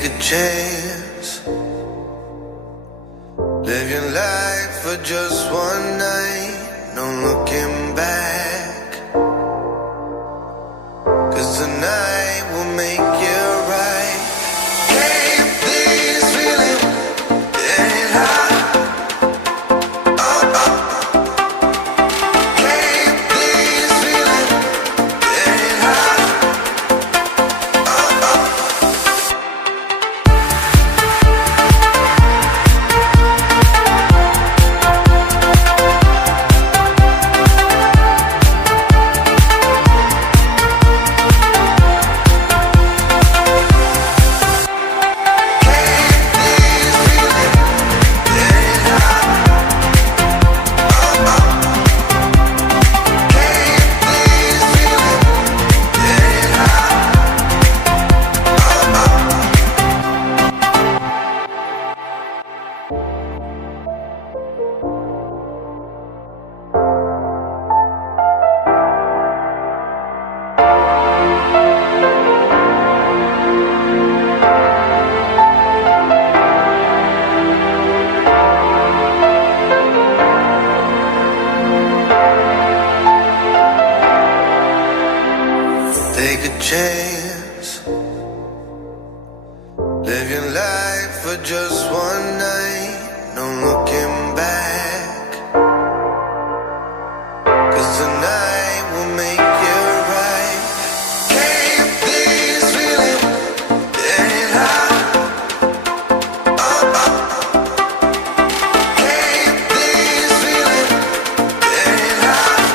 Take a chance. Live your life for just one night. No looking back. 'Cause tonight will make you right. Can't this feeling get high? Can't this feeling get high? Take a chance. Live your life for just one night. No looking back. 'Cause tonight will make you right. Can't this feeling get high? Can't this feeling get high?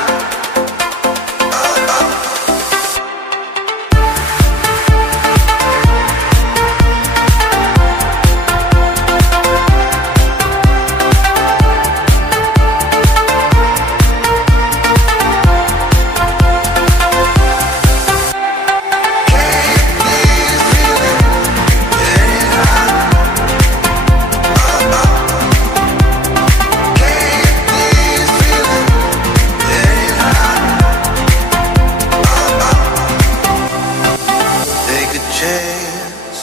Take a chance.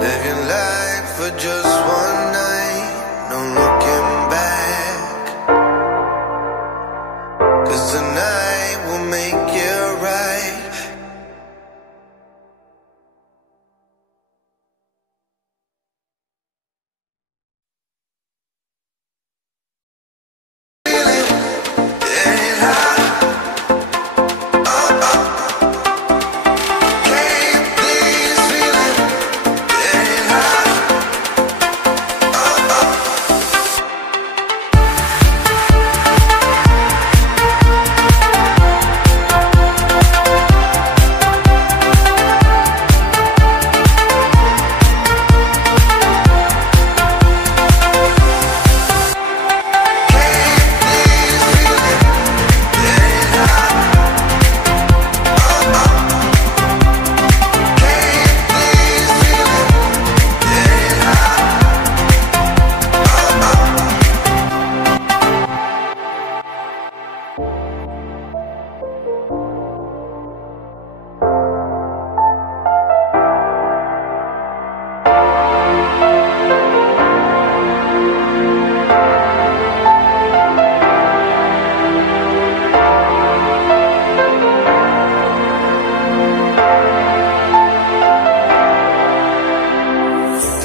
Live your life for just one night. No looking back. 'Cause tonight will make you right. Feeling get high. Can't this feeling get high?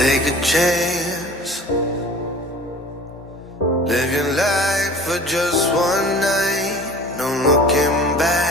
Take a chance. Live your life for just one night. No looking back.